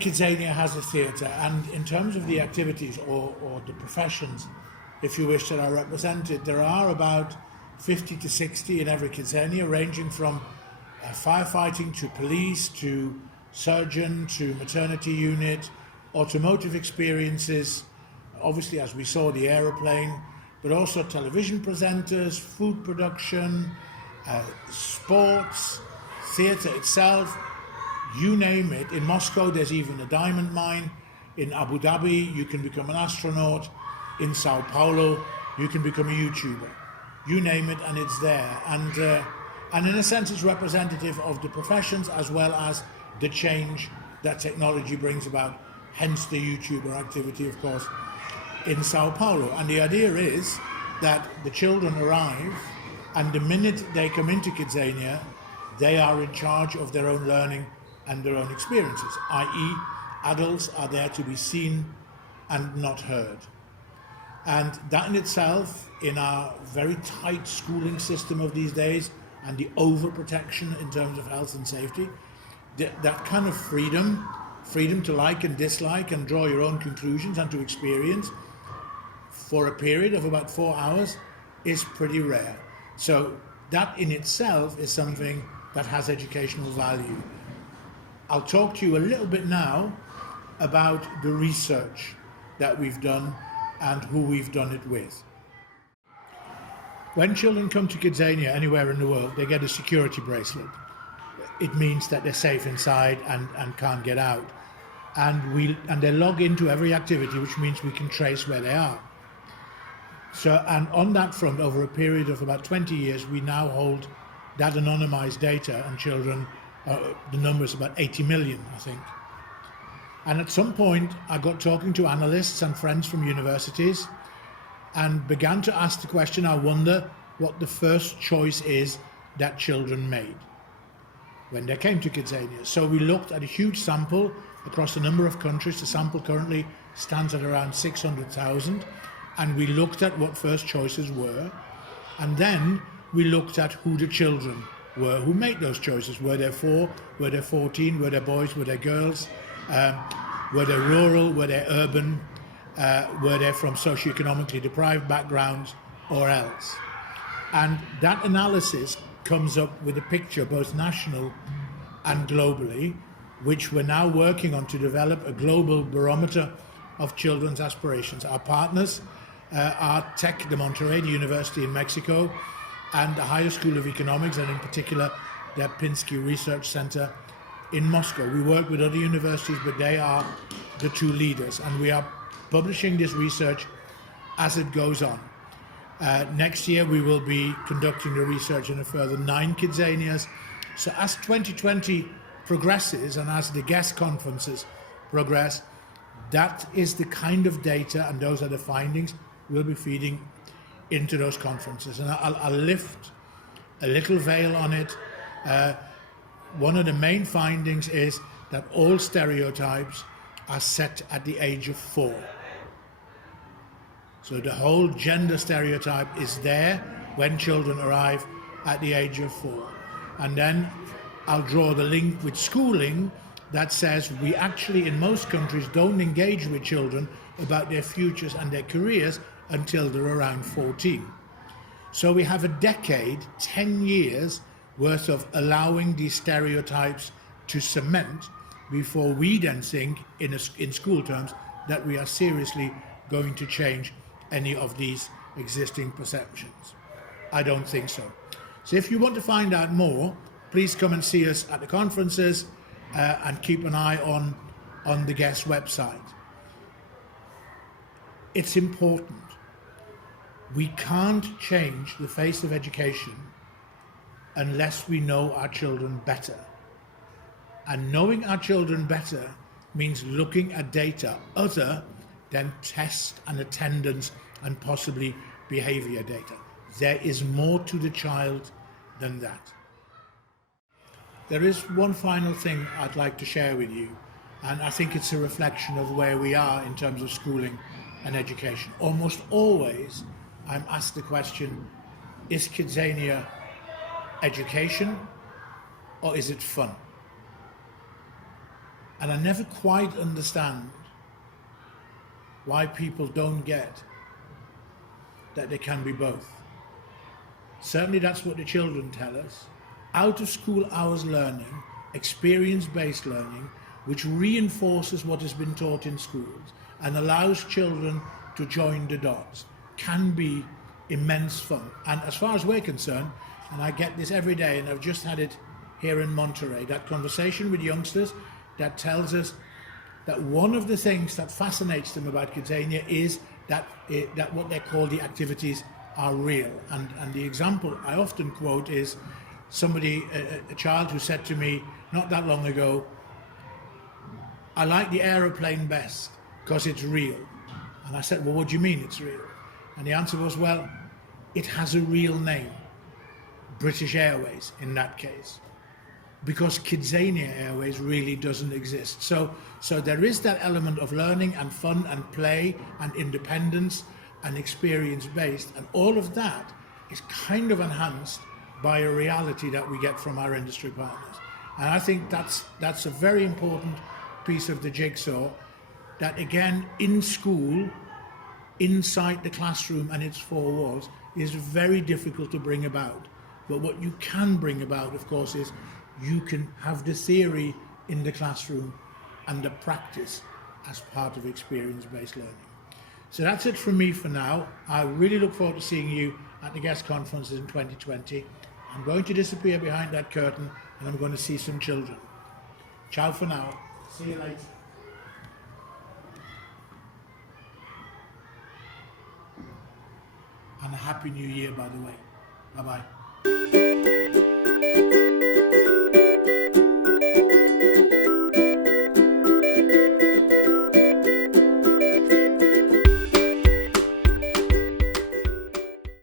KidZania has a theatre, and in terms of the activities or the professions, if you wish, that are represented, there are about 50 to 60 in every KidZania, ranging from firefighting to police to surgeon to maternity unit, automotive experiences, obviously as we saw the aeroplane, but also television presenters, food production, sports, theatre itself, you name it. In Moscow there's even a diamond mine. In Abu Dhabi you can become an astronaut. In Sao Paulo you can become a YouTuber. You name it and it's there. And in a sense it's representative of the professions as well as the change that technology brings about, hence the YouTuber activity, of course, in Sao Paulo. And the idea is that the children arrive, and the minute they come into KidZania, they are in charge of their own learning and their own experiences, i.e. adults are there to be seen and not heard. And that in itself, in our very tight schooling system of these days, and the overprotection in terms of health and safety, that kind of freedom to like and dislike and draw your own conclusions and to experience for a period of about 4 hours is pretty rare. So that in itself is something that has educational value. I'll talk to you a little bit now about the research that we've done and who we've done it with. When children come to KidZania anywhere in the world, they get a security bracelet. It means that they're safe inside and can't get out. And they log into every activity, which means we can trace where they are. So, and on that front, over a period of about 20 years, we now hold that anonymized data on children. The number is about 80 million, I think. And at some point, I got talking to analysts and friends from universities and began to ask the question, I wonder what the first choice is that children made when they came to KidZania. So we looked at a huge sample across a number of countries. The sample currently stands at around 600,000. And we looked at what first choices were. And then we looked at who the children were who made those choices. Were they 4? Were they 14? Were they boys? Were they girls? Were they rural? Were they urban? Were they from socioeconomically deprived backgrounds or else? And that analysis comes up with a picture, both national and globally, which we're now working on to develop a global barometer of children's aspirations. Our partners are TEC de Monterrey, the university in Mexico, and the Higher School of Economics, and in particular the Pinsky Research Center in Moscow. We work with other universities, but they are the two leaders, and we are publishing this research as it goes on. Next year we will be conducting the research in a further 9 KidZanias. So as 2020 progresses and as the GESS conferences progress, that is the kind of data and those are the findings we'll be feeding into those conferences. And I'll lift a little veil on it. One of the main findings is that all stereotypes are set at the age of 4. So the whole gender stereotype is there when children arrive at the age of 4. And then I'll draw the link with schooling that says we actually in most countries don't engage with children about their futures and their careers until they're around 14. So we have a decade, 10 years worth of allowing these stereotypes to cement before we then think in school terms that we are seriously going to change any of these existing perceptions. I don't think so. So if you want to find out more, please come and see us at the conferences and keep an eye on the GESS website. It's important. We can't change the face of education unless we know our children better. And knowing our children better means looking at data other than test and attendance and possibly behavior data. There is more to the child than that. There is one final thing I'd like to share with you, and I think it's a reflection of where we are in terms of schooling and education. Almost always I'm asked the question, is KidZania education or is it fun? And I never quite understand why people don't get that they can be both. Certainly that's what the children tell us. Out of school hours learning, experience-based learning, which reinforces what has been taught in schools and allows children to join the dots, can be immense fun. And as far as we're concerned, and I get this every day, and I've just had it here in Monterey, that conversation with youngsters that tells us that one of the things that fascinates them about KidZania is that what they call the activities are real. And the example I often quote is somebody, a child who said to me not that long ago, I like the aeroplane best because it's real. And I said, well, what do you mean it's real? And the answer was, well, it has a real name, British Airways in that case, because KidZania Airways really doesn't exist. So there is that element of learning and fun and play and independence and experience-based, and all of that is kind of enhanced by a reality that we get from our industry partners. And I think that's a very important piece of the jigsaw that, again, in school, inside the classroom and its four walls, is very difficult to bring about. But what you can bring about, of course, is you can have the theory in the classroom and the practice as part of experience-based learning. So that's it from me for now. I really look forward to seeing you at the GESS conferences in 2020. I'm going to disappear behind that curtain and I'm going to see some children. Ciao for now. See you later. And a Happy New Year, by the way. Bye-bye.